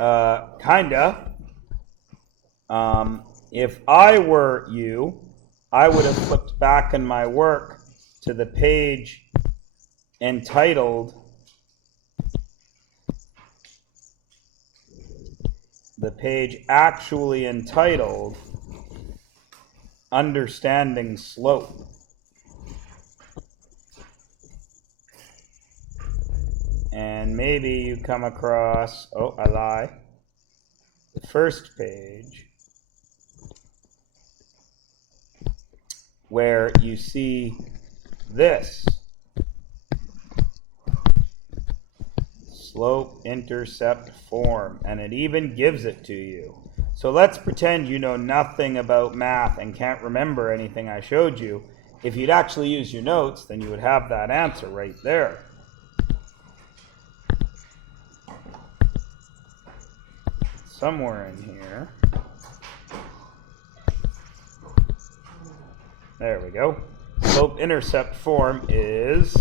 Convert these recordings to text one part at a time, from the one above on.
Kinda. If I were you, I would have flipped back in my work to the page entitled actually entitled Understanding Slope. And maybe you come across, oh, I lie, the first page where you see this slope intercept form, and it even gives it to you. So let's pretend you know nothing about math and can't remember anything I showed you. If you'd actually use your notes, then you would have that answer right there. Somewhere in here. There we go. Slope intercept form is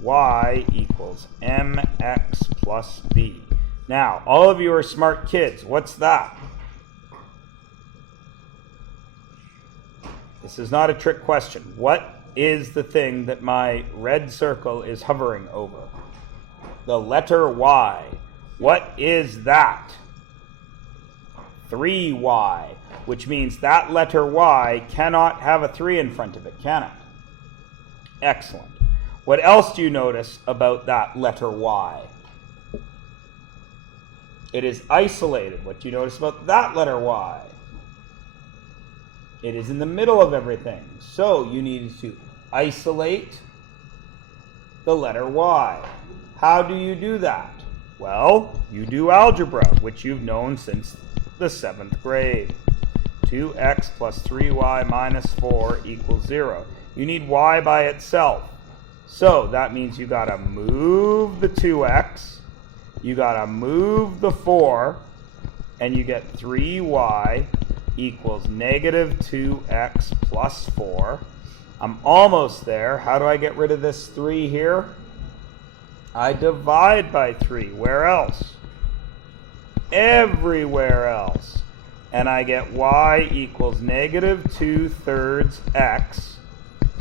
y equals mx plus b. Now, all of you are smart kids. What's that? This is not a trick question. What is the thing that my red circle is hovering over? The letter y. What is that? 3y, which means that letter y cannot have a 3 in front of it, can it? Excellent. What else do you notice about that letter y? It is isolated. What do you notice about that letter y? It is in the middle of everything. So you need to isolate the letter y. How do you do that? Well, you do algebra, which you've known since the 7th grade. 2x plus 3y minus 4 equals 0. You need y by itself. So that means you got to move the 2x, you got to move the 4, and you get 3y equals negative 2x plus 4. I'm almost there. How do I get rid of this 3 here? I divide by 3. Where else? Everywhere else. And I get y equals negative 2/3 x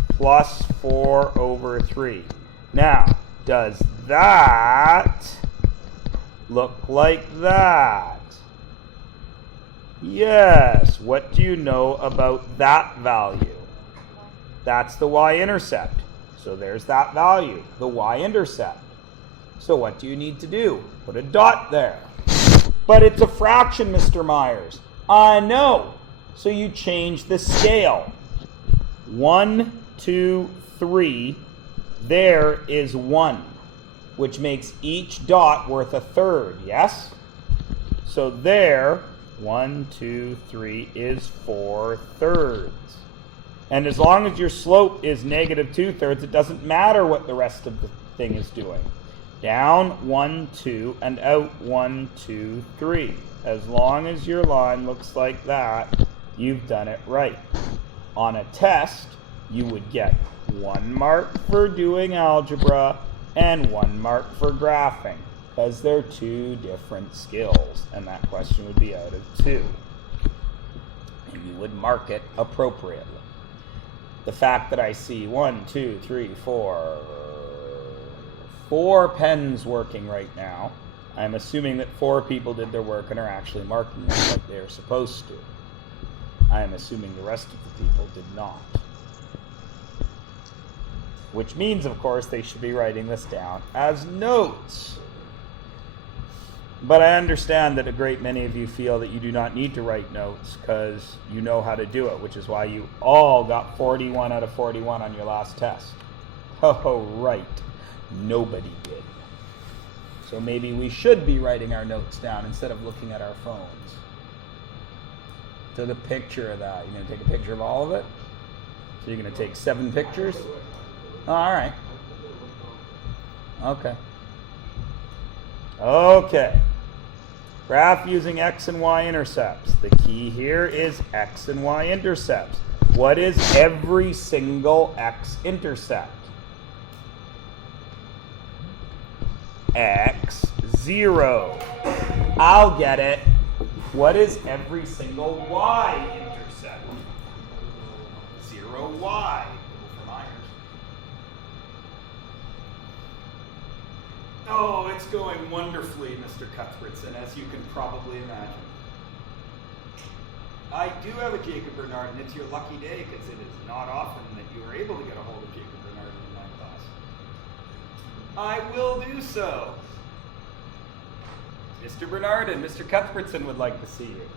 plus 4 over 3. Now, does that look like that? Yes. What do you know about that value? That's the y-intercept. So there's that value, the y-intercept. So what do you need to do? Put a dot there. But it's a fraction, Mr. Myers. I know. So you change the scale. 1, 2, 3. There is 1, which makes each dot worth a third, yes? So there, 1, 2, 3 is 4/3. And as long as your slope is negative 2/3, it doesn't matter what the rest of the thing is doing. Down 1, 2, and out 1, 2, 3. As long as your line looks like that, you've done it right. On a test, you would get 1 mark for doing algebra and 1 mark for graphing, because they're 2 different skills, and that question would be out of 2. And you would mark it appropriately. The fact that I see 1, 2, 3, 4 pens working right now, I'm assuming that 4 people did their work and are actually marking it like they're supposed to. I am assuming the rest of the people did not. Which means, of course, they should be writing this down as notes. But I understand that a great many of you feel that you do not need to write notes because you know how to do it, which is why you all got 41 out of 41 on your last test. Oh, right. Nobody did. So maybe we should be writing our notes down instead of looking at our phones. Took a picture of that. You're going to take a picture of all of it? So you're going to take 7 pictures? Oh, all right. Okay. Okay. Graph using x and y intercepts. The key here is x and y intercepts. What is every single x intercept? X, 0. I'll get it. What is every single y-intercept? 0, y. Oh, it's going wonderfully, Mr. Cuthbertson, as you can probably imagine. I do have a Jacob Bernard, and it's your lucky day, because it is not often that you are able to get a hold of Jacob Bernard in my class. I will do so. Mr. Bernard and Mr. Cuthbertson would like to see you.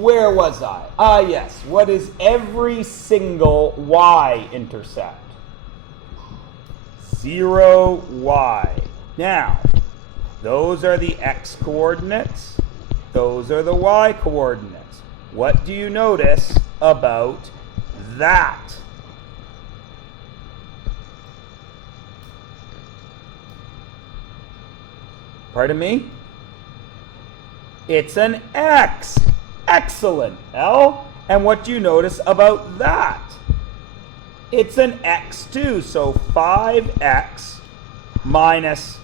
Where was I? Ah, yes. What is every single y-intercept? 0, y. Now, those are the x-coordinates. Those are the y-coordinates. What do you notice about that? Pardon me? It's an x. Excellent, L. And what do you notice about that? It's an x too, so 5x minus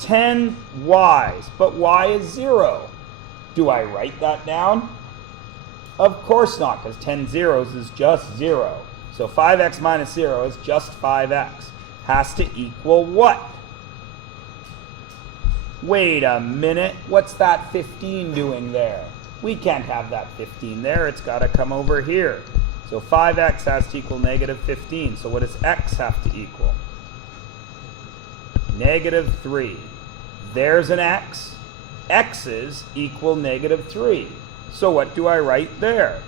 10 y's, but y is 0. Do I write that down? Of course not, because 10 zeros is just 0. So 5x minus 0 is just 5x. Has to equal what? Wait a minute, what's that 15 doing there? We can't have that 15 there, it's got to come over here. So 5x has to equal negative 15. So what does x have to equal? Negative 3. There's an x. X's equal negative 3. So what do I write there?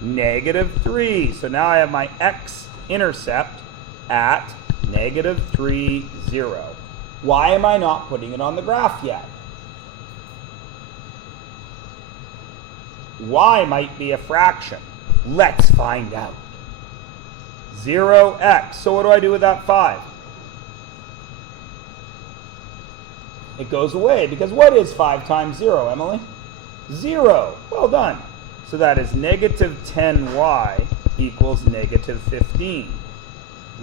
Negative 3. So now I have my x-intercept at negative 3, 0. Why am I not putting it on the graph yet? Y might be a fraction. Let's find out. 0x. So what do I do with that 5? It goes away, because what is 5 times 0, Emily? 0. Well done. So that is negative 10y equals negative 15.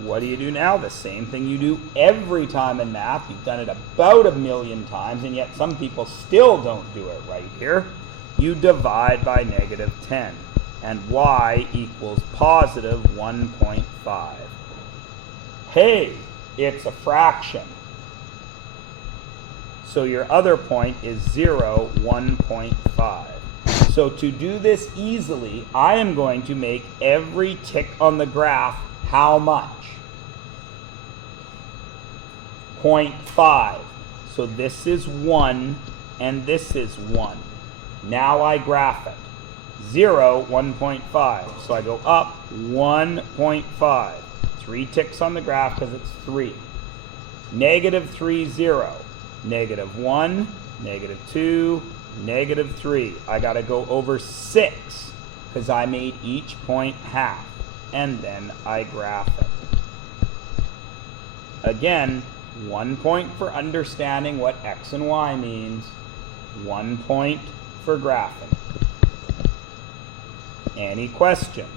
What do you do now? The same thing you do every time in math. You've done it about 1,000,000 times, and yet some people still don't do it right here. You divide by negative 10, and y equals positive 1.5. Hey, it's a fraction. So your other point is 0, 1.5. So to do this easily, I am going to make every tick on the graph how much? 0.5. So this is 1, and this is 1. Now I graph it. 0, 1.5. So I go up 1.5. 3 ticks on the graph because it's 3. Negative 3, 0. Negative 1, negative 2, negative 3. I got to go over 6 because I made each point half. And then I graph it. Again, 1 point for understanding what x and y means. 1 point for graphing. Any questions?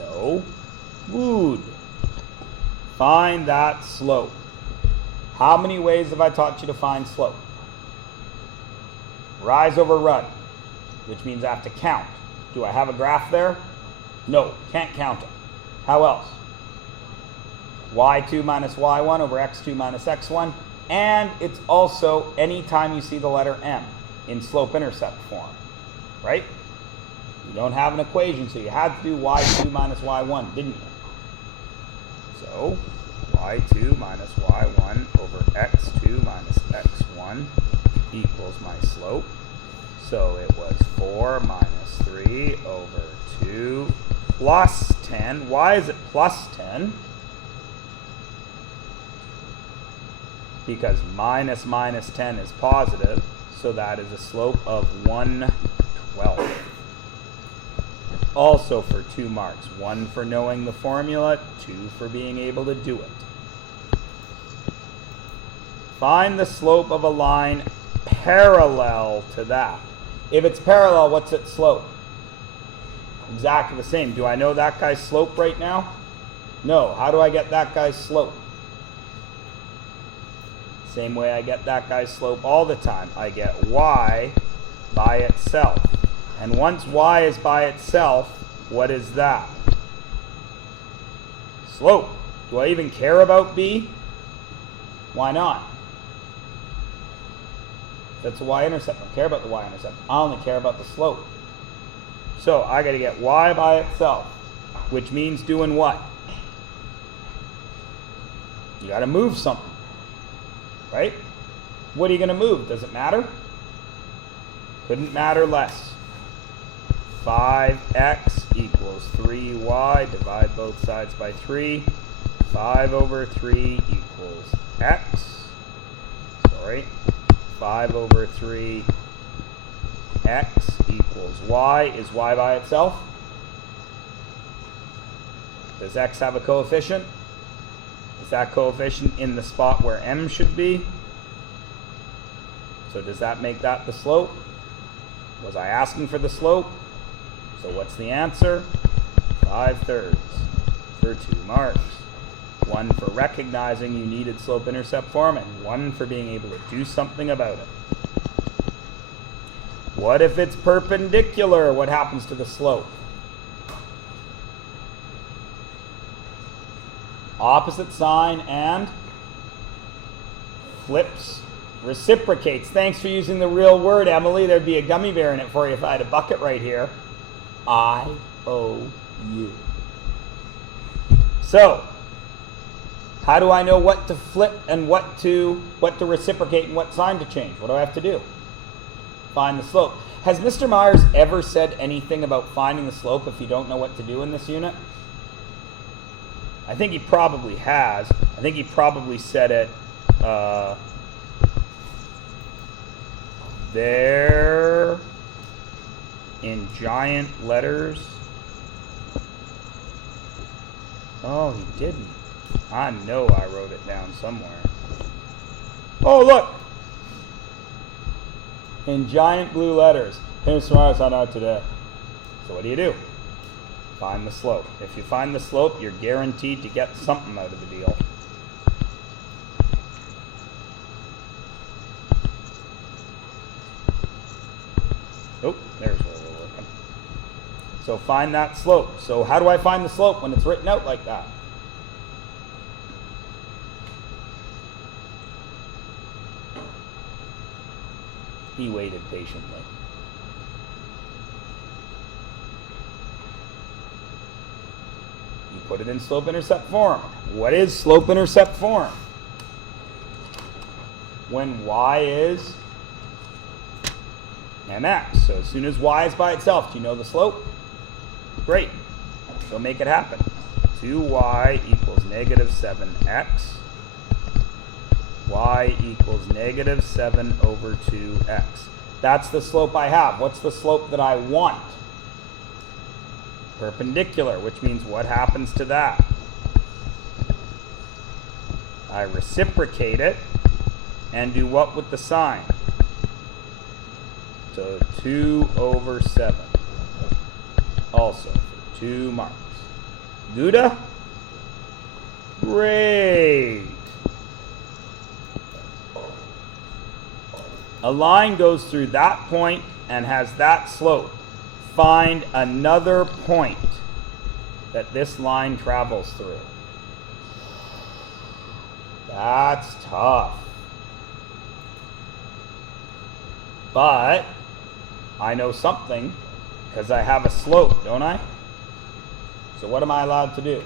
No? Good. Find that slope. How many ways have I taught you to find slope? Rise over run, which means I have to count. Do I have a graph there? No, can't count it. How else? y2 minus y1 over x2 minus x1. And it's also anytime you see the letter m in slope-intercept form, right? You don't have an equation, so you had to do y2 minus y1, didn't you? So y2 minus y1 over x2 minus x1 equals my slope. So it was 4 minus 3 over 2 plus 10. Why is it plus 10? Because minus minus 10 is positive, so that is a slope of 1/12. Also for 2 marks. 1 for knowing the formula, 2 for being able to do it. Find the slope of a line parallel to that. If it's parallel, what's its slope? Exactly the same. Do I know that guy's slope right now? No. How do I get that guy's slope? Same way I get that guy's slope all the time. I get y by itself. And once y is by itself, what is that? Slope. Do I even care about b? Why not? That's a y-intercept. I don't care about the y-intercept. I only care about the slope. So I got to get y by itself, which means doing what? You got to move something, right? What are you going to move? Does it matter? Couldn't matter less. 5x equals 3y. Divide both sides by 3. 5 over 3 equals x. Sorry. 5 over 3 x equals y. Is y by itself? Does x have a coefficient? Is that coefficient in the spot where m should be? So does that make that the slope? Was I asking for the slope? So what's the answer? 5/3 for 2 marks. 1 for recognizing you needed slope-intercept form, and 1 for being able to do something about it. What if it's perpendicular? What happens to the slope? Opposite sign and flips, reciprocates. Thanks for using the real word, Emily. There'd be a gummy bear in it for you if I had a bucket right here. I-O-U. So, how do I know what to flip and what to reciprocate and what sign to change? What do I have to do? Find the slope. Has Mr. Myers ever said anything about finding the slope if you don't know what to do in this unit? I think he probably has. I think he probably said it there in giant letters. Oh, he didn't. I know I wrote it down somewhere. Oh, look! In giant blue letters. Hey, Mr. Myers, I know it today. So what do? Find the slope. If you find the slope, you're guaranteed to get something out of the deal. Oh, there's where we're working. So find that slope. So how do I find the slope when it's written out like that? He waited patiently. You put it in slope-intercept form. What is slope-intercept form? When y is mx. So as soon as y is by itself, do you know the slope? Great. So make it happen. 2y equals negative 7x. Y equals negative 7 over 2x. That's the slope I have. What's the slope that I want? Perpendicular, which means what happens to that? I reciprocate it and do what with the sign? So 2 over 7. Also for 2 marks. Gouda? Great. A line goes through that point and has that slope. Find another point that this line travels through. That's tough. But I know something because I have a slope, don't I? So what am I allowed to do?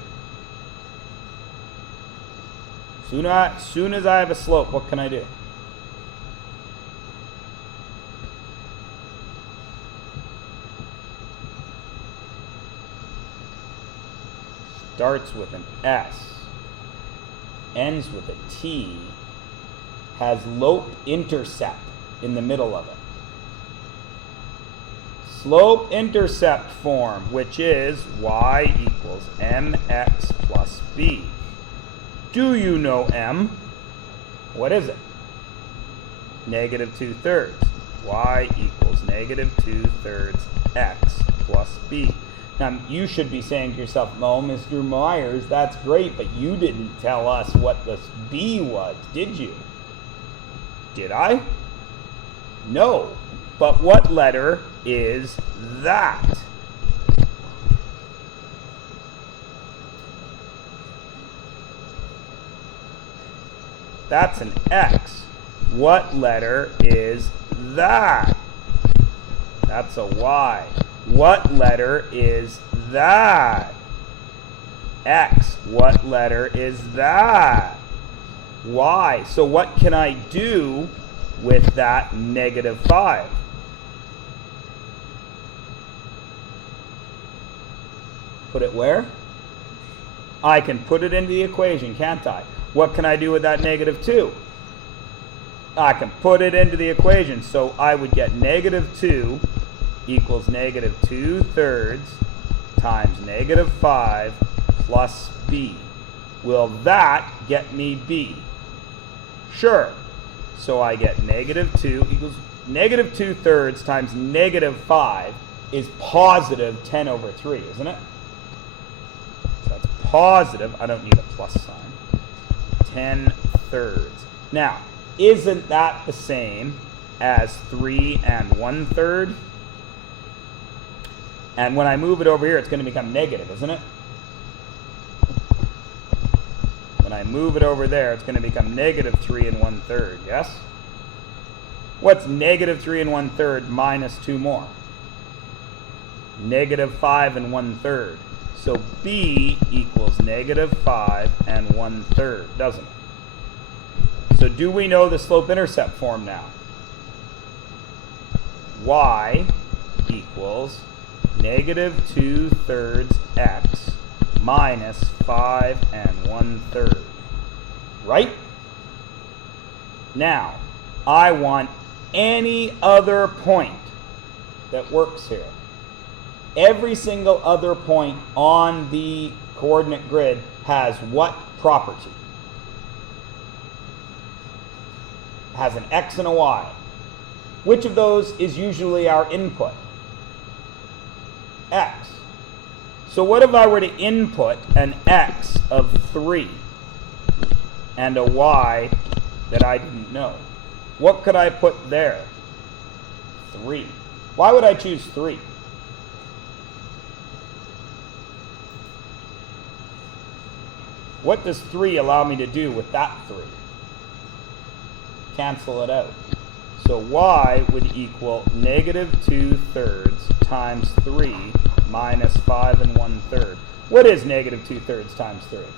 Soon as I have a slope, what can I do? Starts with an S, ends with a T, has slope-intercept in the middle of it. Slope-intercept form, which is y equals mx plus b. Do you know m? What is it? Negative 2/3. Y equals negative 2/3 x plus b. Now, you should be saying to yourself, "No, Mr. Myers, that's great, but you didn't tell us what this B was, did you?" Did I? No. But what letter is that? That's an X. What letter is that? That's a Y. What letter is that? X. What letter is that? Y. So what can I do with that -5? Put it where? I can put it into the equation, can't I? What can I do with that -2? I can put it into the equation. So I would get -2 equals -2/3 times -5 plus B. Will that get me B? Sure. So I get -2 equals -2/3 times -5 is positive 10/3, isn't it? So that's positive. I don't need a plus sign. 10/3. Now, isn't that the same as 3 1/3? And when I move it over here, it's going to become negative, isn't it? When I move it over there, it's going to become -3 1/3, yes? What's -3 1/3 minus 2 more? -5 1/3. So B equals -5 1/3, doesn't it? So do we know the slope-intercept form now? Y equals -2/3 X minus 5 1/3. Right? Now, I want any other point that works here. Every single other point on the coordinate grid has what property? Has an X and a Y. Which of those is usually our input? X. So what if I were to input an X of 3 and a Y that I didn't know? What could I put there? 3. Why would I choose 3? What does 3 allow me to do with that 3? Cancel it out. So Y would equal -2/3 times 3 minus 5 1/3. What is -2/3 times 3?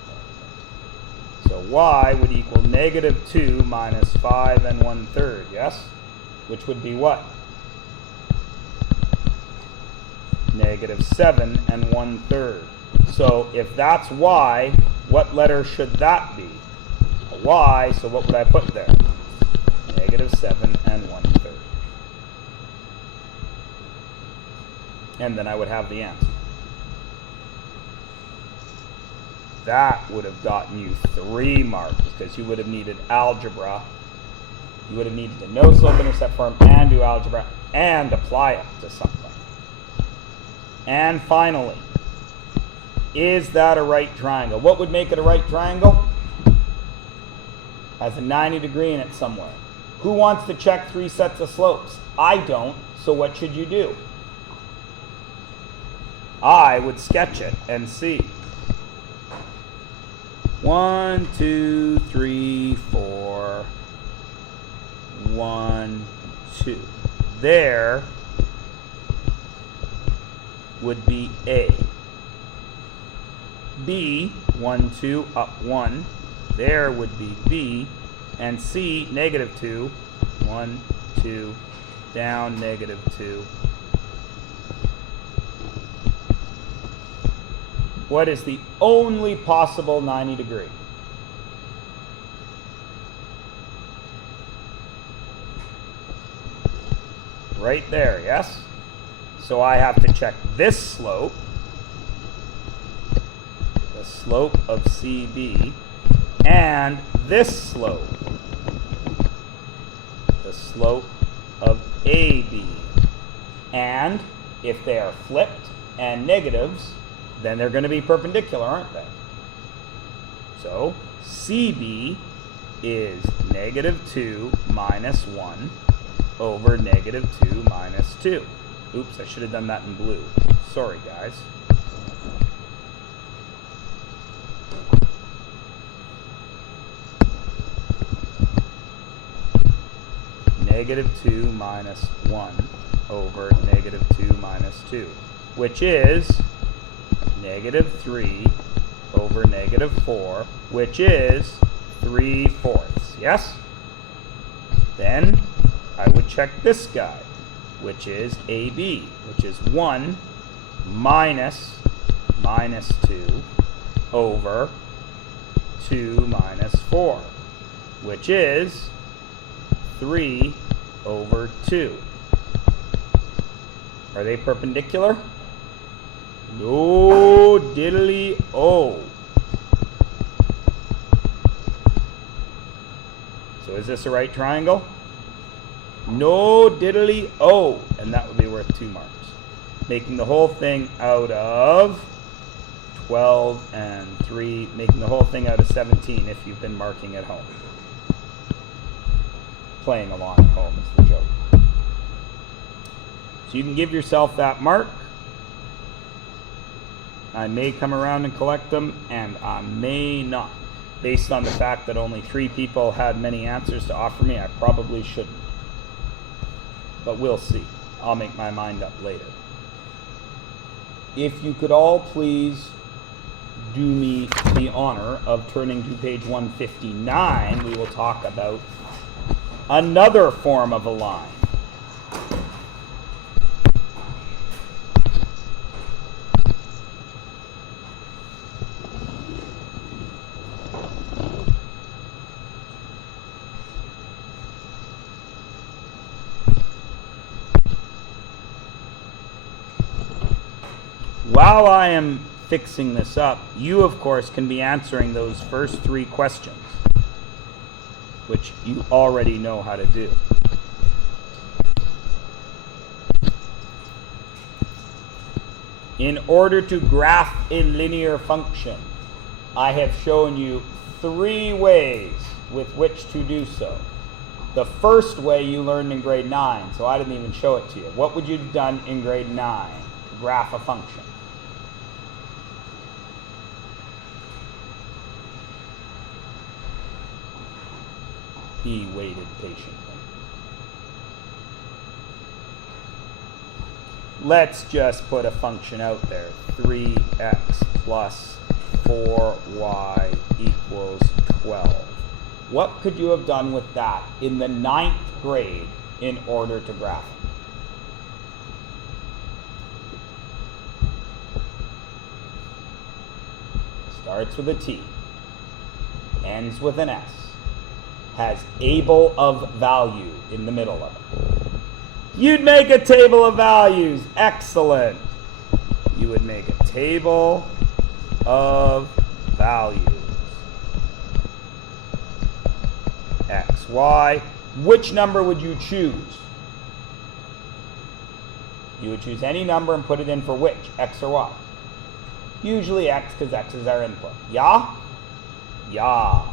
So Y would equal -2 minus 5 1/3, yes? Which would be what? -7 1/3. So if that's Y, what letter should that be? A Y, so what would I put there? -7 1/3. And then I would have the answer. That would have gotten you 3 marks because you would have needed algebra. You would have needed to know slope-intercept form and do algebra and apply it to something. And finally, is that a right triangle? What would make it a right triangle? Has a 90 degree in it somewhere. Who wants to check 3 sets of slopes? I don't, so what should you do? I would sketch it and see. 1, 2, 3, 4. 1, 2. There would be A. B, 1, 2, up 1. There would be B. And C, -2. 1, 2, down -2. What is the only possible 90 degree? Right there, yes? So I have to check this slope, the slope of CB, and this slope, the slope of AB. And if they are flipped, and negatives, then they're going to be perpendicular, aren't they? So CB is negative 2 minus 1 over negative 2 minus 2. Oops, I should have done that in blue. Sorry, guys. Negative 2 minus 1 over negative 2 minus 2, which is negative 3 over negative 4, which is 3/4. Yes? Then I would check this guy, which is AB, which is 1 minus 2 over 2 minus 4, which is 3 over 2. Are they perpendicular? No diddly o. So is this a right triangle? No diddly o. And that would be worth 2 marks. Making the whole thing out of 12 and 3. Making the whole thing out of 17 if you've been marking at home. Playing along at home is the joke. So you can give yourself that mark. I may come around and collect them, and I may not. Based on the fact that only 3 people had many answers to offer me, I probably shouldn't. But we'll see. I'll make my mind up later. If you could all please do me the honor of turning to page 159, we will talk about another form of a line. While I am fixing this up, you of course can be answering those first 3 questions, which you already know how to do. In order to graph a linear function, I have shown you 3 ways with which to do so. The first way you learned in grade 9, so I didn't even show it to you. What would you have done in grade 9 to graph a function? He waited patiently. Let's just put a function out there. 3x plus 4y equals 12. What could you have done with that in the 9th grade in order to graph it? Starts with a T, ends with an S, has able of value in the middle of it. You'd make a table of values. Excellent. You would make a table of values. X, Y. Which number would you choose? You would choose any number and put it in for which? X or Y? Usually X, because X is our input. Yeah? Yeah.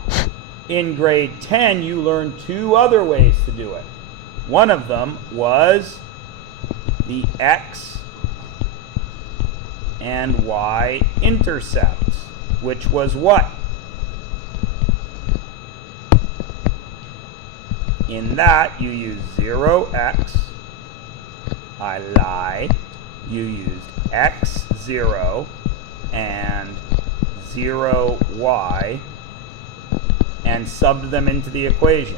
In grade 10, you learned 2 other ways to do it. One of them was the X and Y intercepts, which was what? In that, you used 0x. I lied. You used x0 and 0y and subbed them into the equation.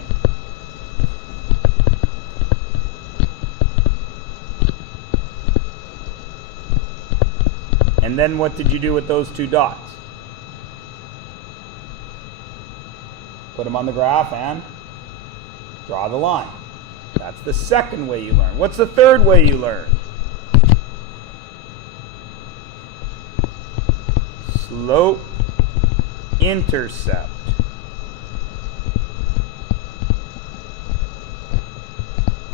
And then what did you do with those 2 dots? Put them on the graph and draw the line. That's the second way you learn. What's the third way you learn? Slope intercept.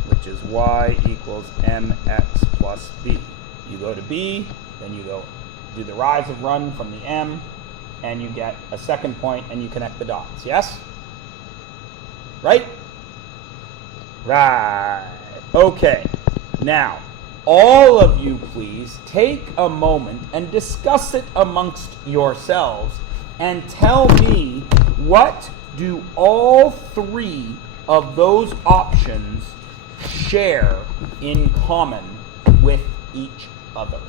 Which is y equals mx plus b. You go to b, Then you go do the rise of run from the M, and you get a second point, and you connect the dots. Yes? Right? Right. Okay. Now, all of you, please, take a moment and discuss it amongst yourselves and tell me, what do all three of those options share in common with each other?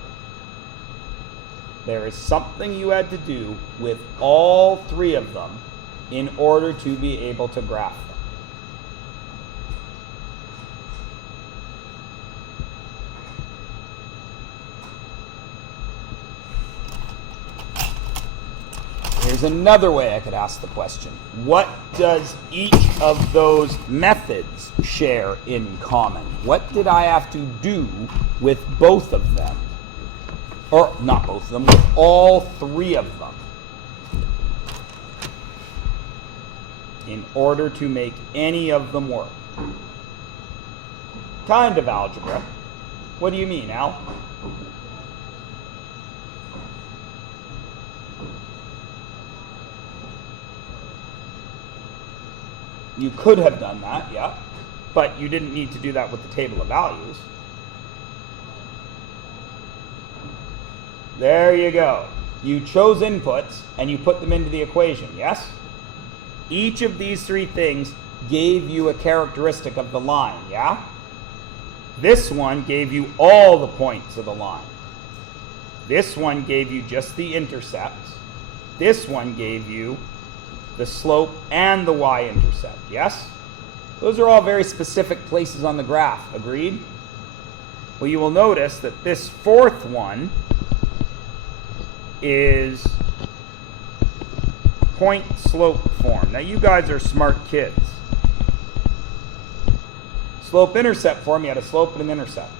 There is something you had to do with all three of them in order to be able to graph them. Here's another way I could ask the question. What does each of those methods share in common? What did I have to do with both of them? Or not both of them, with all three of them in order to make any of them work? Kind of algebra. What do you mean, Al? You could have done that, yeah, but you didn't need to do that with the table of values. There you go. You chose inputs and you put them into the equation, yes? Each of these three things gave you a characteristic of the line, yeah? This one gave you all the points of the line. This one gave you just the intercepts. This one gave you the slope and the Y-intercept, yes? Those are all very specific places on the graph, agreed? Well, you will notice that this fourth one is point slope form. Now you guys are smart kids. Slope intercept form, you had a slope and an intercept.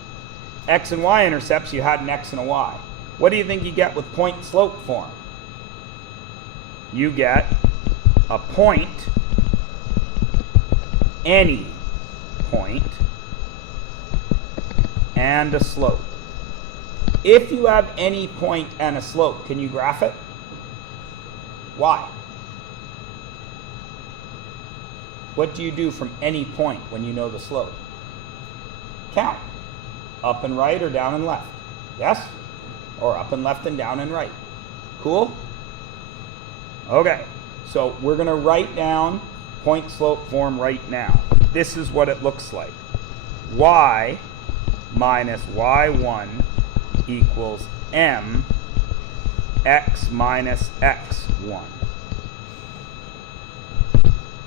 X and Y intercepts, you had an X and a Y. What do you think you get with point slope form? You get a point, any point, and a slope. If you have any point and a slope, can you graph it? Why? What do you do from any point when you know the slope? Count. Up and right or down and left? Yes? Or up and left and down and right. Cool? Okay. So we're going to write down point slope form right now. This is what it looks like. Y minus y1 equals m x minus x1.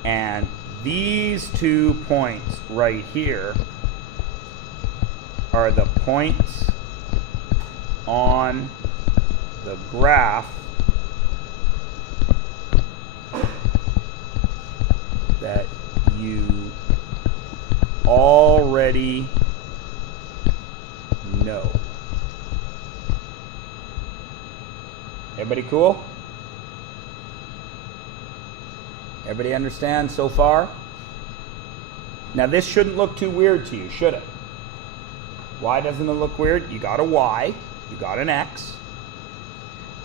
And these 2 points right here are the points on the graph that you already know. Everybody cool? Everybody understand so far? Now this shouldn't look too weird to you, should it? Why doesn't it look weird? You got a Y, you got an X,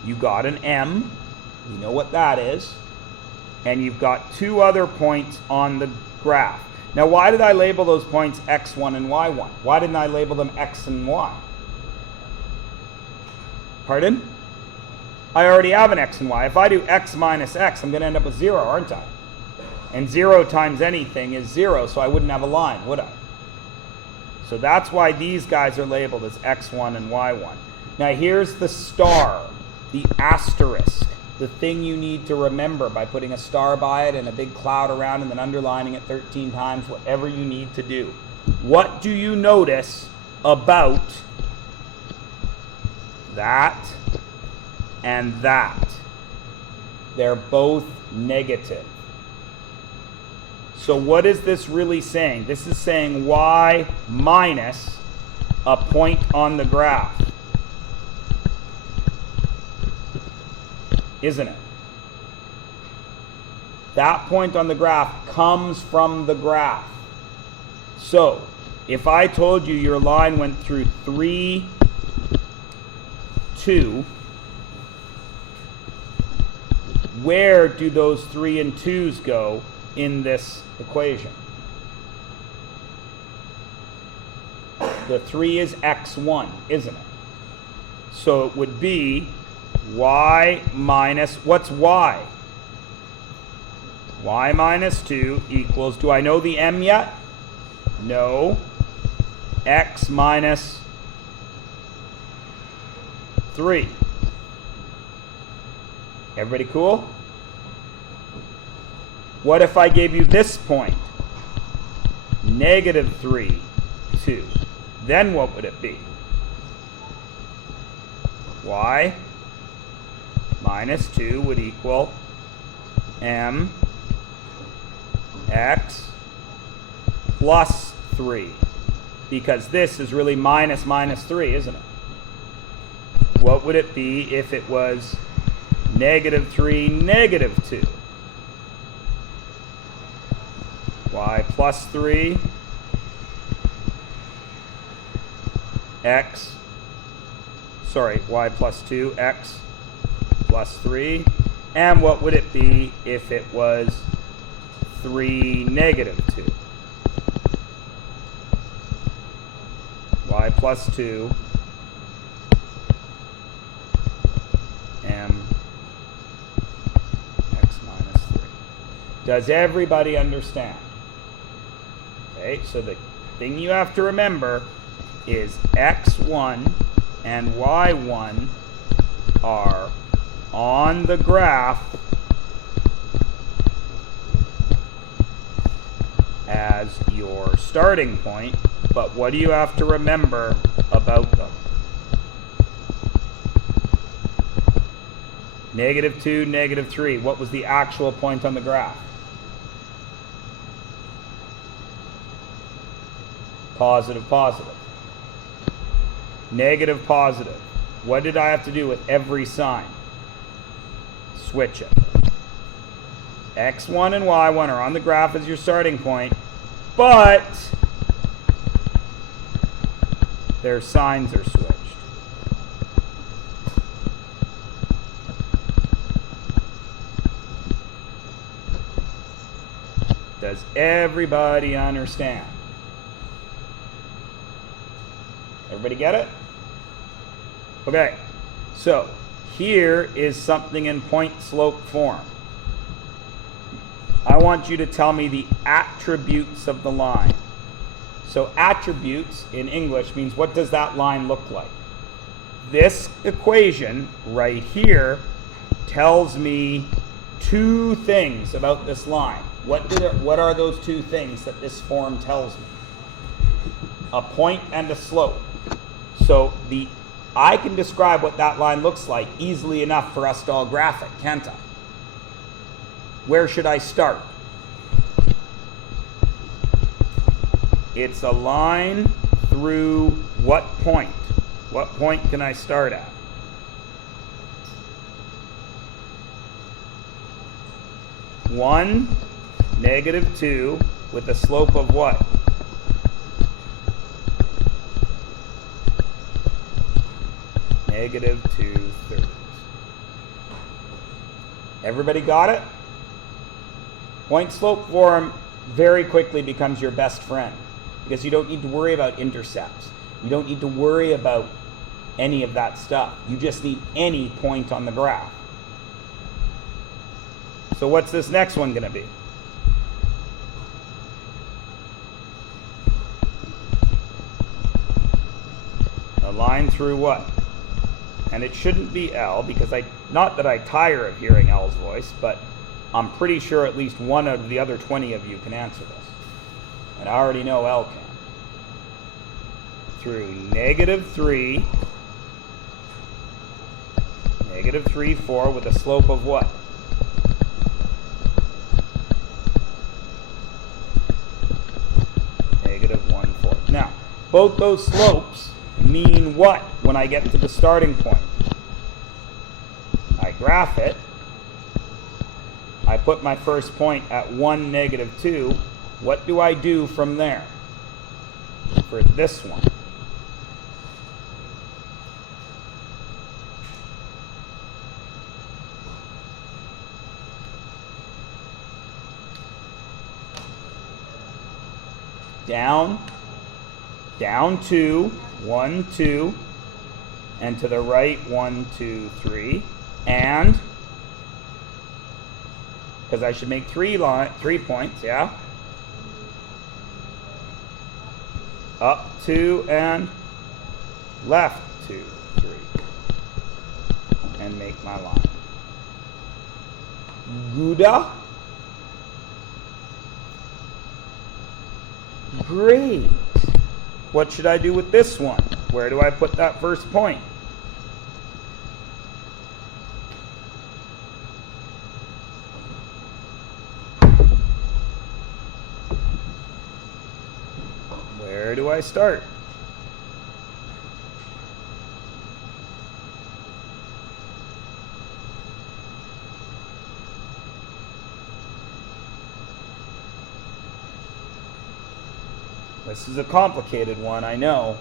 you got an M, you know what that is, and you've got 2 other points on the graph. Now why did I label those points X1 and Y1? Why didn't I label them X and Y? Pardon? I already have an X and Y. If I do X minus X, I'm going to end up with 0, aren't I? And 0 times anything is 0, so I wouldn't have a line, would I? So that's why these guys are labeled as X1 and Y1. Now here's the star, the asterisk, the thing you need to remember by putting a star by it and a big cloud around and then underlining it 13 times, whatever you need to do. What do you notice about that and that? They're both negative. So what is this really saying? This is saying y minus a point on the graph, isn't it? That point on the graph comes from the graph. So if I told you your line went through 3 2, where do those 3 and 2's go in this equation? The 3 is x1, isn't it? So it would be y minus, what's y? Y minus 2 equals, do I know the m yet? No. X minus 3. Everybody cool? What if I gave you this point? Negative 3, 2. Then what would it be? Y minus 2 would equal m x plus 3. Because this is really minus 3, isn't it? What would it be if it was negative 3, negative 2? Y plus 3 x, sorry, y plus 2, x plus 3. And what would it be if it was 3, negative 2? Y plus 2 m x minus 3. Does everybody understand? Okay, so the thing you have to remember is x1 and y1 are on the graph as your starting point, but what do you have to remember about them? Negative 2, negative 3. What was the actual point on the graph? Positive, positive. Negative, positive. What did I have to do with every sign? Switch it. X1 and Y1 are on the graph as your starting point, but their signs are switched. Does everybody understand? Everybody get it? Okay, so here is something in point slope form. I want you to tell me the attributes of the line. So attributes in English means what does that line look like? This equation right here tells me two things about this line. What are those two things that this form tells me? A point and a slope. So I can describe what that line looks like easily enough for us to all graph it, can't I? Where should I start? It's a line through what point? What point can I start at? One, negative 2, with a slope of what? Negative 2/3. Everybody got it? Point slope form very quickly becomes your best friend because you don't need to worry about intercepts. You don't need to worry about any of that stuff. You just need any point on the graph. So what's this next one going to be? A line through what? And it shouldn't be L because not that I tire of hearing L's voice, but I'm pretty sure at least one out of the other 20 of you can answer this. And I already know L can. Through negative 3, negative 3, 4 with a slope of what? Negative 1, 4. Now, both those slopes mean what when I get to the starting point? I graph it. I put my first point at 1, negative 2. What do I do from there for this one? down, down 2, 1, 2, and to the right 1, 2, 3, and because I should make 3 points, yeah. Up 2 and left 2, 3, and make my line. Gouda. Great. What should I do with this one? Where do I put that first point? Where do I start? This is a complicated one, I know.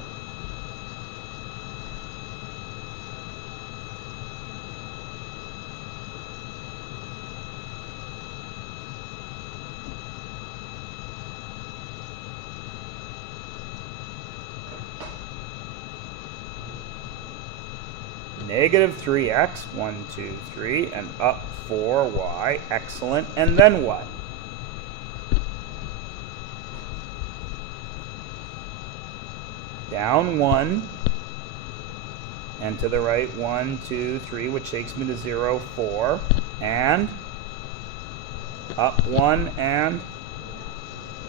Negative 3x, 1, 2, 3, and up 4y, excellent, and then what? Down 1, and to the right 1, 2, 3, which takes me to 0, 4, and up 1 and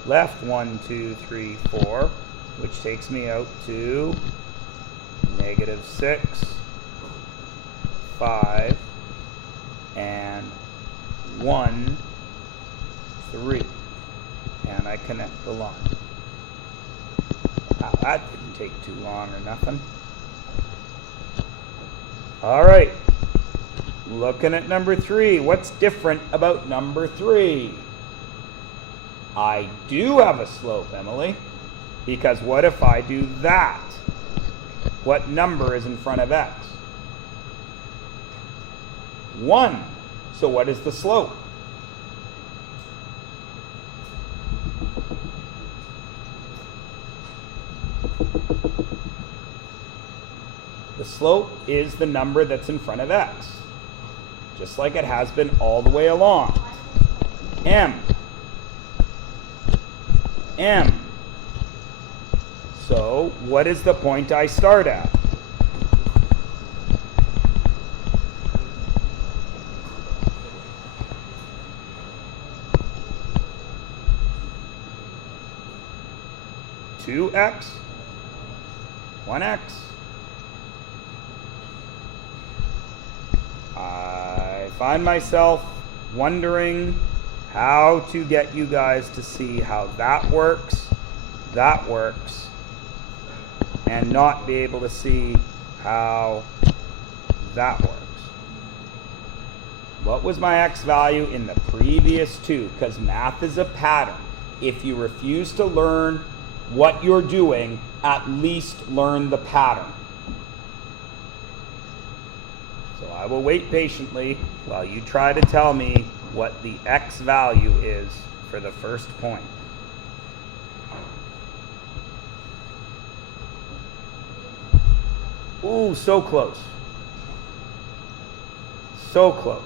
left 1, 2, 3, 4, which takes me out to negative 6, 5, and 1, 3, and I connect the line. Wow, that didn't take too long or nothing. All right, looking at number 3. What's different about number 3? I do have a slope, Emily, because what if I do that? What number is in front of x? 1. So what is the slope? The slope is the number that's in front of x, just like it has been all the way along. M. M. So what is the point I start at? Two x, 1x. I find myself wondering how to get you guys to see how that works, and not be able to see how that works. What was my x value in the previous two? Because math is a pattern. If you refuse to learn what you're doing, at least learn the pattern. So I will wait patiently while you try to tell me what the x value is for the first point. Ooh, so close. So close.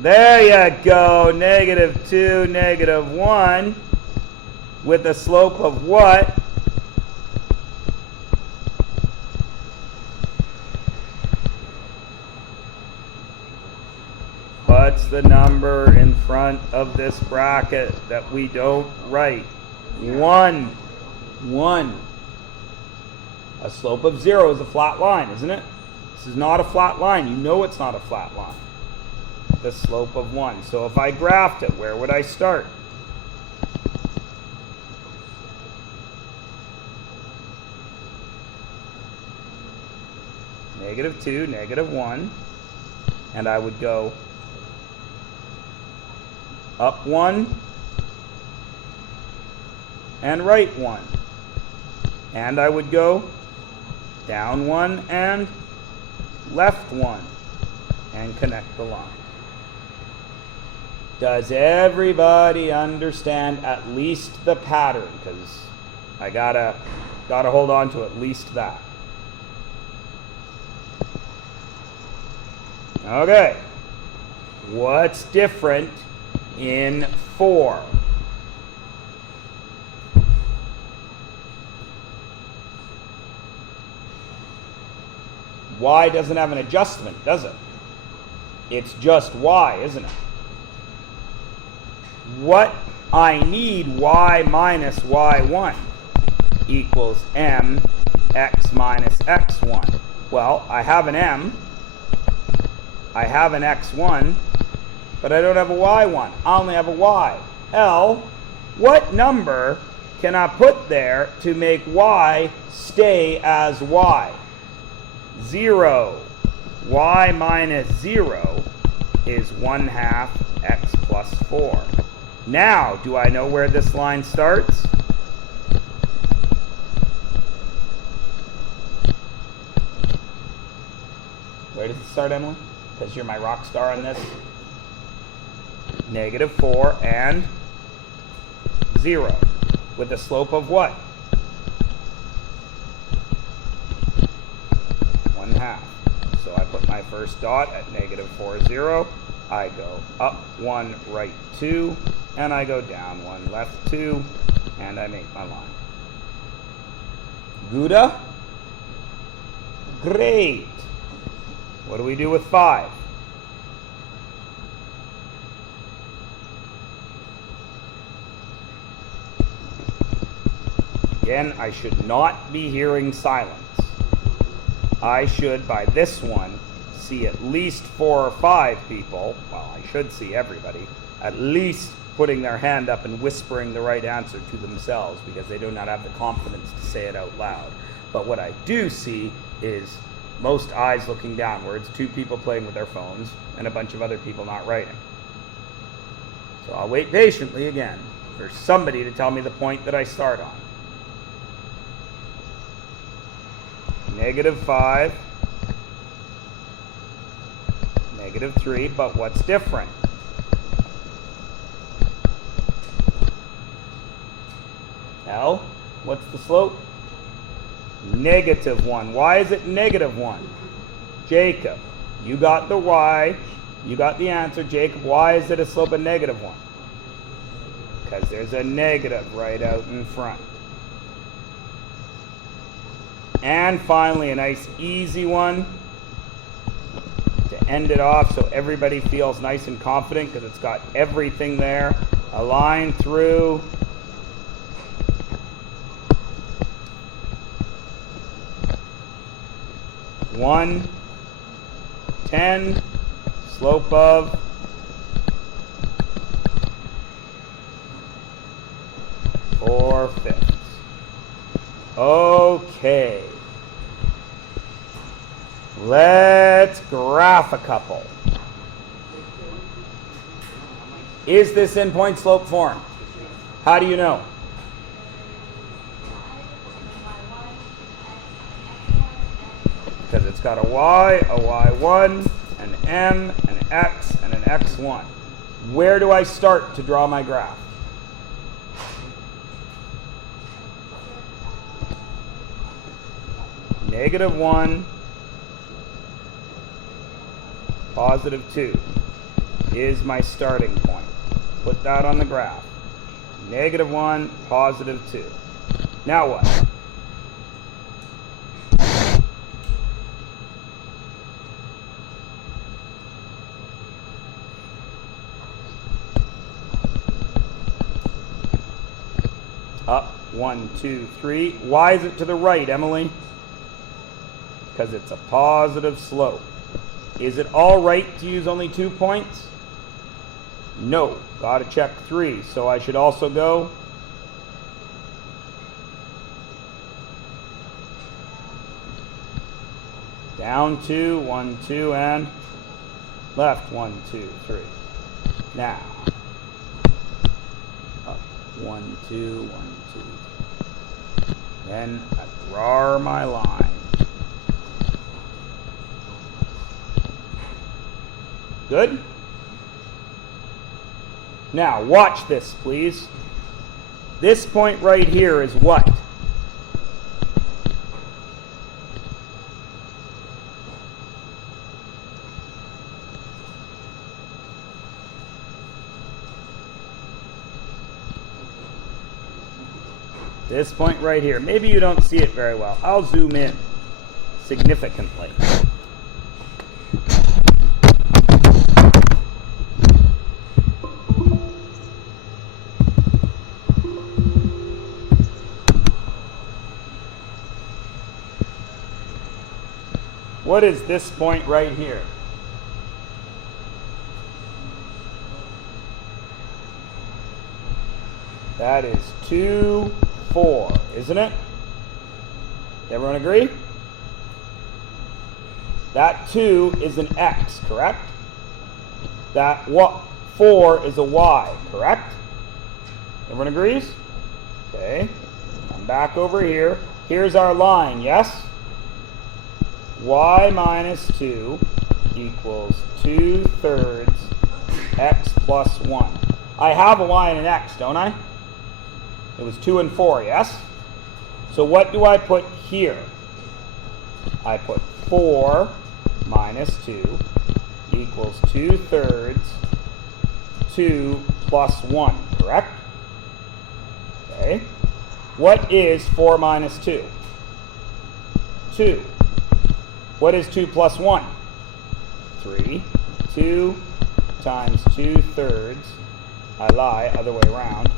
There you go, -2, -1, with a slope of what? What's the number in front of this bracket that we don't write? 1. 1. A slope of 0 is a flat line, isn't it? This is not a flat line. You know it's not a flat line. The slope of 1. So if I graphed it, where would I start? -2, -1, and I would go up 1 and right 1, and I would go down 1 and left 1 and connect the line. Does everybody understand at least the pattern? Because I gotta hold on to at least that. Okay. What's different in 4? Y doesn't have an adjustment, does it? It's just Y, isn't it? What I need y minus y1 equals m x minus x1. Well, I have an m, I have an x1, but I don't have a y1. I only have a y. L, what number can I put there to make y stay as y? 0. Y minus 0 is 1/2 x plus 4. Now, do I know where this line starts? Where does it start, Emily? Because you're my rock star on this. -4 and 0. With a slope of what? 1/2. So I put my first dot at -4, 0. I go up 1, right 2, and I go down 1, left 2, and I make my line. Gouda? Great. What do we do with 5? Again, I should not be hearing silence. I should, by this one, see at least 4 or 5 people, well, I should see everybody, at least putting their hand up and whispering the right answer to themselves because they do not have the confidence to say it out loud. But what I do see is most eyes looking downwards, 2 people playing with their phones, and a bunch of other people not writing. So I'll wait patiently again for somebody to tell me the point that I start on. -5, -3, but what's different? L, what's the slope? -1. Why is it -1? Jacob, you got the Y, you got the answer. Jacob, why is it a slope of -1? Because there's a negative right out in front. And finally, a nice easy one to end it off so everybody feels nice and confident because it's got everything there. A line through. One, 10, slope of 4/5. Okay. Let's graph a couple. Is this in point slope form? How do you know? Because it's got a y, a y1, an m, an x, and an x1. Where do I start to draw my graph? -1, +2 is my starting point. Put that on the graph. -1, +2. Now what? Up, 1, 2, 3. Why is it to the right, Emily? Because it's a positive slope. Is it all right to use only 2 points? No. Got to check 3. So I should also go down 2, 1, 2, and left 1, 2, 3. Now, up 1, 2, 1, 2. Then I draw my line. Good? Now, watch this, please. This point right here is what? This point right here. Maybe you don't see it very well. I'll zoom in significantly. What is this point right here? That is 2, 4, isn't it? Everyone agree? That 2 is an X, correct? That 4 is a Y, correct? Everyone agrees? Okay. I'm back over here. Here's our line, yes? Y minus 2 equals 2/3 X plus 1. I have a Y and an X, don't I? It was 2 and 4, yes? So what do I put here? I put 4 minus 2 equals 2/3 2 plus 1, correct? Okay. What is 4 minus 2? 2. What is 2 plus 1? 3. 2 times 2/3. I lie, other way around.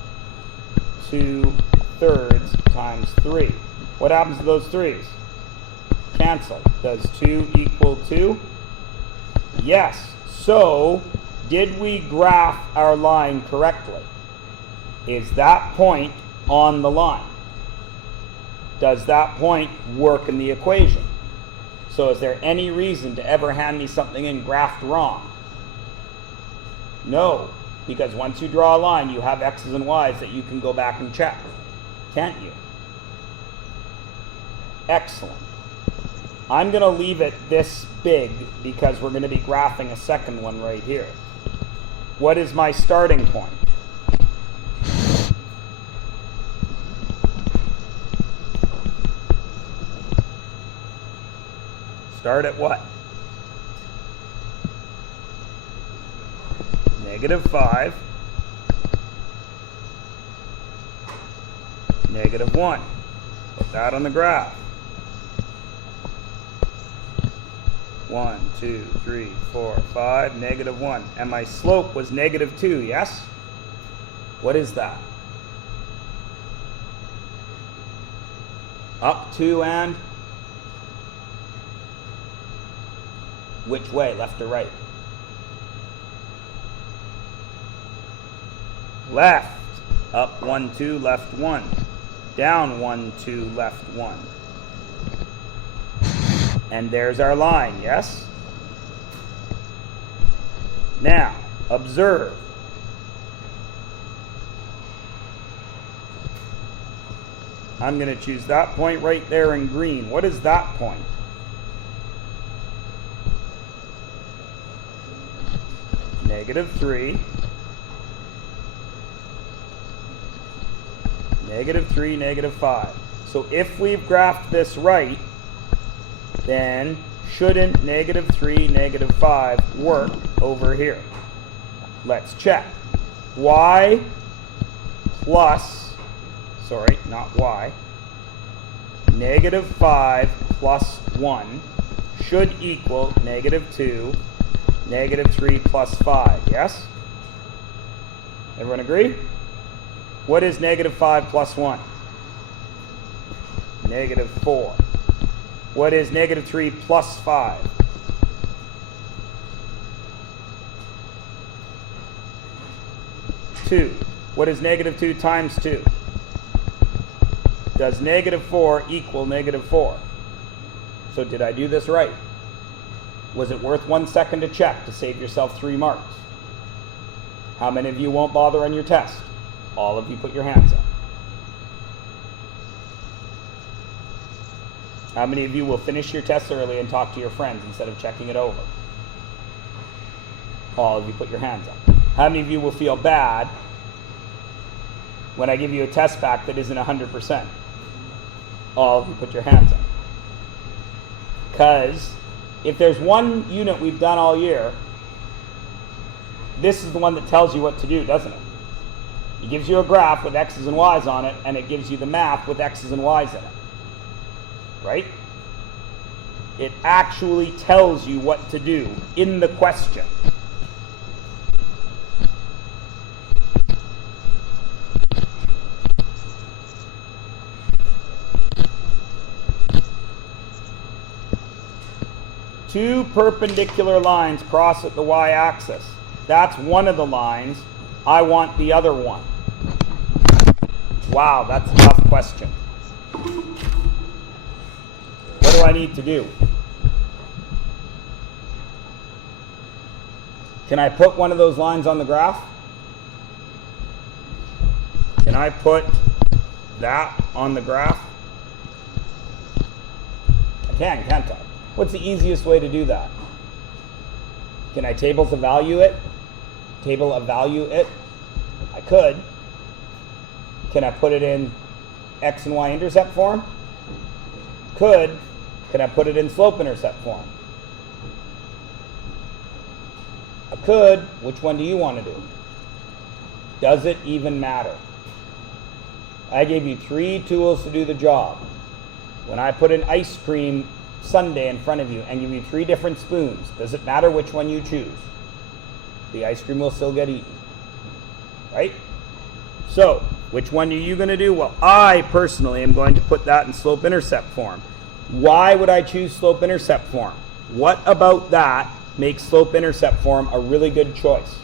2/3 times 3. What happens to those 3's? Cancel. Does 2 equal 2? Yes. So, did we graph our line correctly? Is that point on the line? Does that point work in the equation? So is there any reason to ever hand me something in graphed wrong? No, because once you draw a line, you have X's and Y's that you can go back and check. Can't you? Excellent. I'm going to leave it this big because we're going to be graphing a second one right here. What is my starting point? Start at what? -5, -1. Put that on the graph. 1, 2, 3, 4, 5, -1. And my slope was -2, yes? What is that? Up 2 and? Which way, left or right? Left. Up 1, 2, left 1. Down 1, 2, left 1. And there's our line, yes? Now, observe. I'm going to choose that point right there in green. What is that point? -3, -3, -5. So if we've graphed this right, then shouldn't -3, -5 work over here? Let's check. Y plus, sorry, not Y, -5 plus 1 should equal -2, -3 plus 5, yes? Everyone agree? What is -5 plus 1? -4. What is -3 plus 5? -2. What is -2 times 2? Does -4 equal -4? So did I do this right? Was it worth 1 second to check to save yourself 3 marks? How many of you won't bother on your test? All of you put your hands up. How many of you will finish your test early and talk to your friends instead of checking it over? All of you put your hands up. How many of you will feel bad when I give you a test back that isn't 100%? All of you put your hands up. Because if there's one unit we've done all year, this is the one that tells you what to do, doesn't it? It gives you a graph with X's and Y's on it, and it gives you the math with X's and Y's in it. Right? It actually tells you what to do in the question. Two perpendicular lines cross at the y-axis. That's one of the lines. I want the other one. Wow, that's a tough question. What do I need to do? Can I put one of those lines on the graph? Can I put that on the graph? I can, can't I? What's the easiest way to do that? Can I table of value it? Table of value it? I could. Can I put it in X and Y intercept form? Could. Can I put it in slope intercept form? I could. Which one do you want to do? Does it even matter? I gave you 3 tools to do the job. When I put an ice cream sundae in front of you and give you 3 different spoons, does it matter which one you choose? The ice cream will still get eaten. Right? So, which one are you going to do? Well, I personally am going to put that in slope intercept form. Why would I choose slope intercept form? What about that makes slope intercept form a really good choice?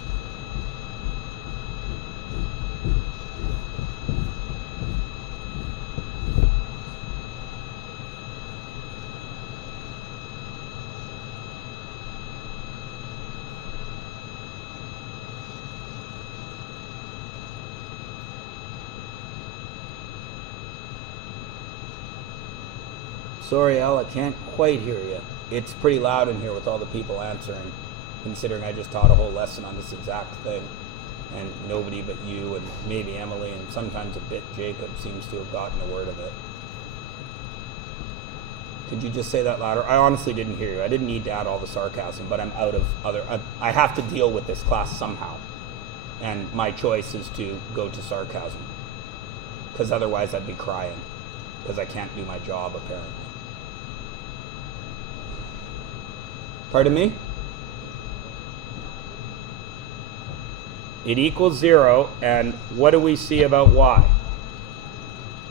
Sorry, Al, I can't quite hear you. It's pretty loud in here with all the people answering, considering I just taught a whole lesson on this exact thing. And nobody but you and maybe Emily and sometimes a bit Jacob seems to have gotten a word of it. Could you just say that louder? I honestly didn't hear you. I didn't need to add all the sarcasm, but I'm out of other... I have to deal with this class somehow. And my choice is to go to sarcasm. Because otherwise I'd be crying. Because I can't do my job, apparently. Pardon me? It equals 0, and what do we see about y?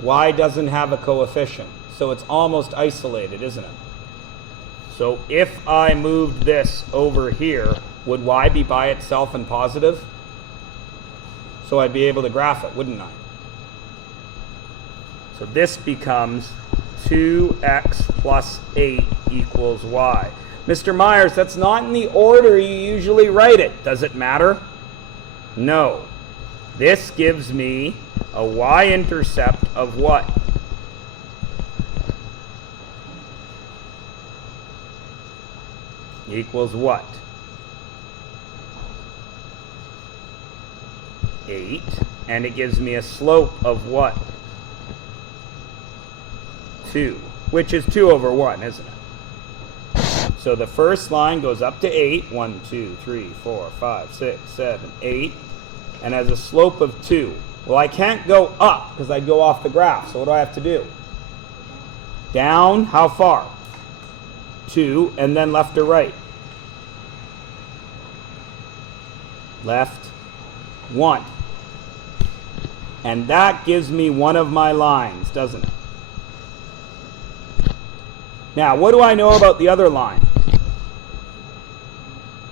Y doesn't have a coefficient, so it's almost isolated, isn't it? So if I moved this over here, would y be by itself and positive? So I'd be able to graph it, wouldn't I? So this becomes 2x plus 8 equals y. Mr. Myers, that's not in the order you usually write it. Does it matter? No. This gives me a y-intercept of what? Equals what? 8. And it gives me a slope of what? 2. Which is 2 over 1, isn't it? So the first line goes up to 8. 1, 2, 3, 4, 5, 6, 7, 8. And has a slope of 2. Well, I can't go up because I'd go off the graph. So what do I have to do? Down, how far? 2, and then left or right? Left, 1. And that gives me one of my lines, doesn't it? Now, what do I know about the other line?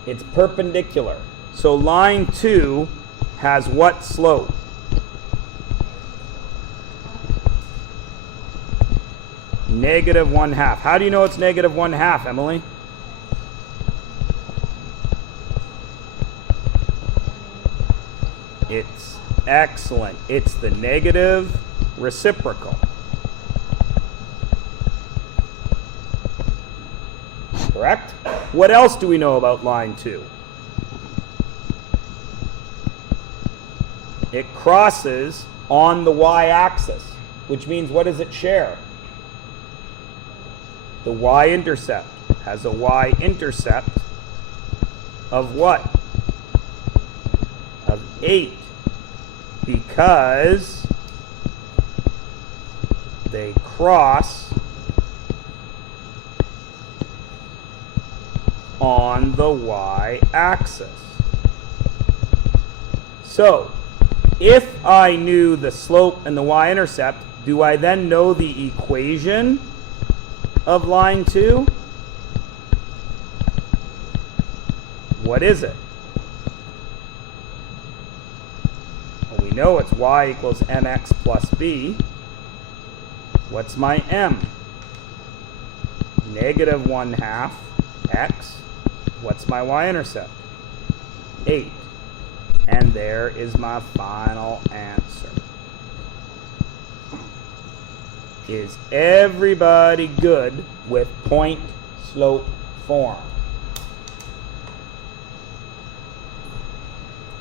It's perpendicular. So line 2 has what slope? Negative 1/2. How do you know it's negative 1/2, Emily? It's excellent. It's the negative reciprocal. Correct? What else do we know about line 2? It crosses on the y-axis, which means what does it share? The y-intercept has a y-intercept of what? Of 8, because they cross on the y-axis. So, if I knew the slope and the y-intercept, do I then know the equation of line 2? What is it? Well, we know it's y equals mx plus b. What's my m? Negative 1/2 x. What's my y-intercept? 8. And there is my final answer. Is everybody good with point slope form?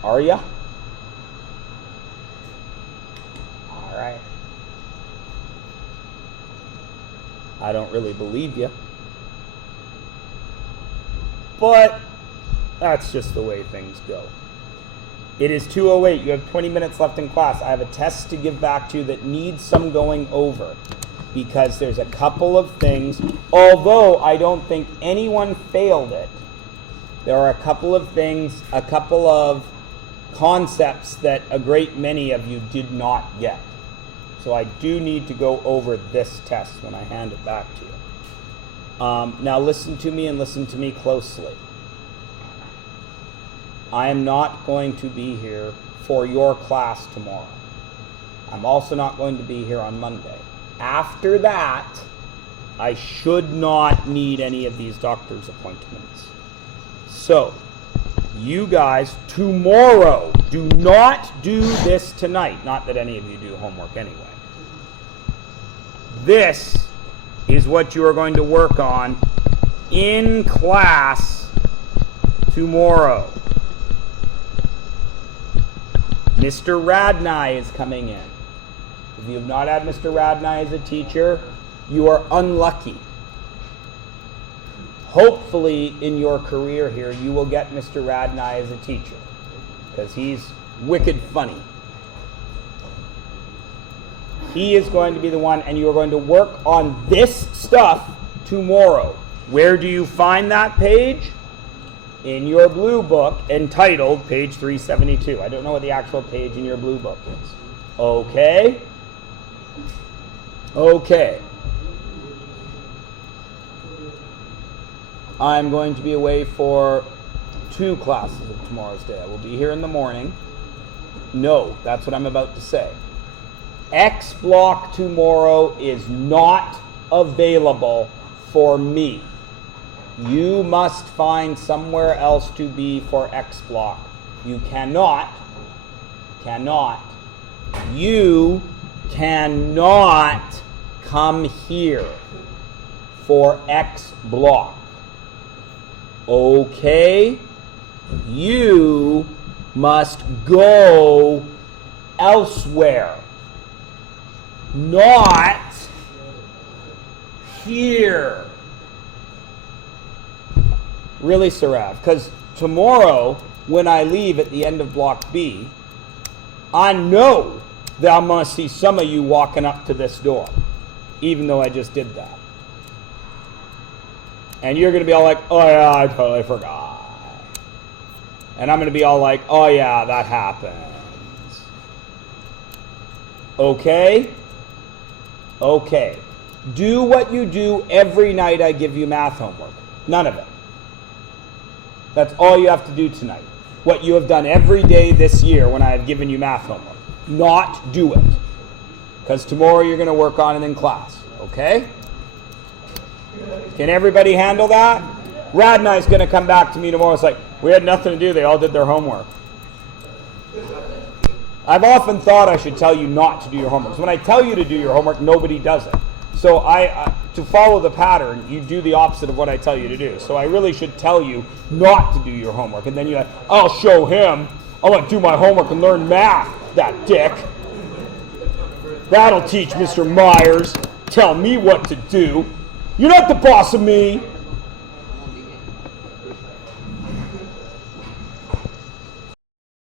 Are ya? All right. I don't really believe you. But that's just the way things go. It is 2:08. You have 20 minutes left in class. I have a test to give back to you that needs some going over, because there's a couple of things, although I don't think anyone failed it, there are a couple of things, a couple of concepts that a great many of you did not get. So I do need to go over this test when I hand it back to you. Now listen to me and listen to me closely. I am not going to be here for your class tomorrow. I'm also not going to be here on Monday. After that, I should not need any of these doctor's appointments. So, you guys, tomorrow, do not do this tonight. Not that any of you do homework anyway. This is what you are going to work on in class tomorrow. Mr. Radnai is coming in. If you have not had Mr. Radnai as a teacher, you are unlucky. Hopefully, in your career here, you will get Mr. Radnai as a teacher, because he's wicked funny. He is going to be the one, and you are going to work on this stuff tomorrow. Where do you find that page? In your blue book, entitled page 372. I don't know what the actual page in your blue book is. Okay? Okay. I'm going to be away for 2 classes of tomorrow's day. I will be here in the morning. No, that's what I'm about to say. X block tomorrow is not available for me. You must find somewhere else to be for X block. You cannot, you cannot come here for X block. Okay? You must go elsewhere. Not here. Really, Sarav? Because tomorrow, when I leave at the end of Block B, I know that I'm going to see some of you walking up to this door, even though I just did that. And you're going to be all like, oh yeah, I totally forgot. And I'm going to be all like, oh yeah, that happens. Okay? Okay. Do what you do every night I give you math homework. None of it. That's all you have to do tonight. What you have done every day this year when I have given you math homework. Not do it. Because tomorrow you're going to work on it in class. Okay? Can everybody handle that? Radnai's going to come back to me tomorrow. It's like, we had nothing to do. They all did their homework. I've often thought I should tell you not to do your homework. So when I tell you to do your homework, nobody does it. So to follow the pattern, you do the opposite of what I tell you to do. So I really should tell you not to do your homework. And then you're like, I'll show him. I want to do my homework and learn math. that dick. That'll teach Mr. Myers. Tell me what to do. You're not the boss of me.